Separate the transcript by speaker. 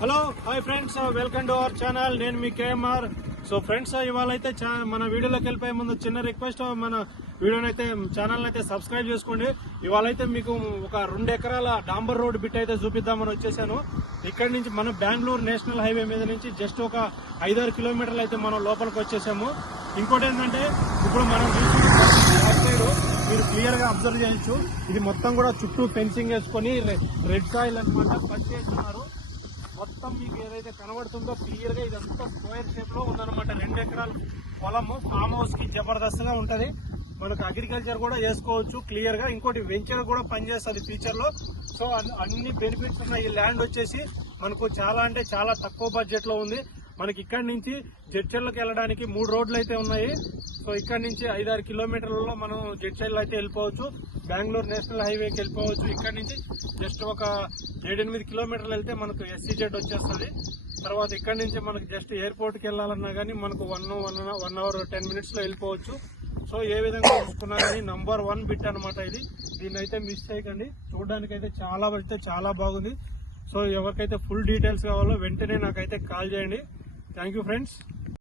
Speaker 1: Hello hi friends welcome to our channel నేను మీ KMR. So friends ఇవాళ అయితే చా- మన వీడియోలోకి వెళ్ళిపోయే ముందు చిన్న రిక్వెస్ట్ uh, మన వీడియోని అయితే ఛానల్ అయితే సబ్స్క్రైబ్ చేసుకోండి. ఇవాళ అయితే మీకు ఒక రెండు ఎకరాల డాంబర్ రోడ్ బిట్ అయితే చూపిద్దామని వచ్చేసాను. ఇక్కడ నుంచి మన బెంగళూరు నేషనల్ హైవే మీద నుంచి జస్ట్ ఒక ఐదారు కిలోమీటర్లు అయితే మనం లోపలికి వచ్చేసాము. ఇంకోటి ఏంటంటే ఇప్పుడు మనం మీరు క్లియర్గా అబ్జర్వ్ చేయొచ్చు. ఇది మొత్తం కూడా చుట్టూ ఫెన్సింగ్ వేసుకొని రెడ్ సాయిల్ అనమాట పచ్చి వేస్తున్నారు మొత్తం మీకు ఏదైతే కనబడుతుందో క్లియర్గా ఇదంతా స్క్వేర్ షేప్లో ఉందన్నమాట. రెండు ఎకరాల పొలము ఫామ్ హౌస్కి జబర్దస్త్గా ఉంటది. మనకు అగ్రికల్చర్ కూడా చేసుకోవచ్చు క్లియర్గా. ఇంకోటి వెంచర్ కూడా పనిచేస్తుంది ఫ్యూచర్లో. సో అన్ని- అన్ని బెనిఫిట్స్ ఉన్న ఈ ల్యాండ్ వచ్చేసి మనకు చాలా అంటే చాలా తక్కువ బడ్జెట్లో ఉంది. మనకి ఇక్కడ నుంచి జడ్చర్లకు వెళ్ళడానికి మూడు రోడ్లు అయితే ఉన్నాయి. సో ఇక్కడ నుంచి ఐదారు కిలోమీటర్లలో మనం జడ్చర్లు అయితే వెళ్ళిపోవచ్చు. బెంగళూరు నేషనల్ హైవేకి వెళ్ళిపోవచ్చు. ఇక్కడ నుంచి జస్ట్ ఒక ఏడెనిమిది కిలోమీటర్లు వెళ్తే మనకు ఎస్సీజెడ్ వచ్చేస్తుంది. తర్వాత ఇక్కడ నుంచి మనకు జస్ట్ ఎయిర్పోర్ట్కి వెళ్ళాలన్నా కానీ మనకు one one one hour ten మినిట్స్లో వెళ్ళిపోవచ్చు. సో ఏ విధంగా చూసుకున్నా కానీ నంబర్ వన్ బిట్ అనమాట ఇది. దీన్ని అయితే మిస్ చేయకండి. చూడడానికి అయితే చాలా అయితే చాలా బాగుంది. సో ఎవరికైతే ఫుల్ డీటెయిల్స్ కావాలో వెంటనే నాకైతే కాల్ చేయండి. Thank you friends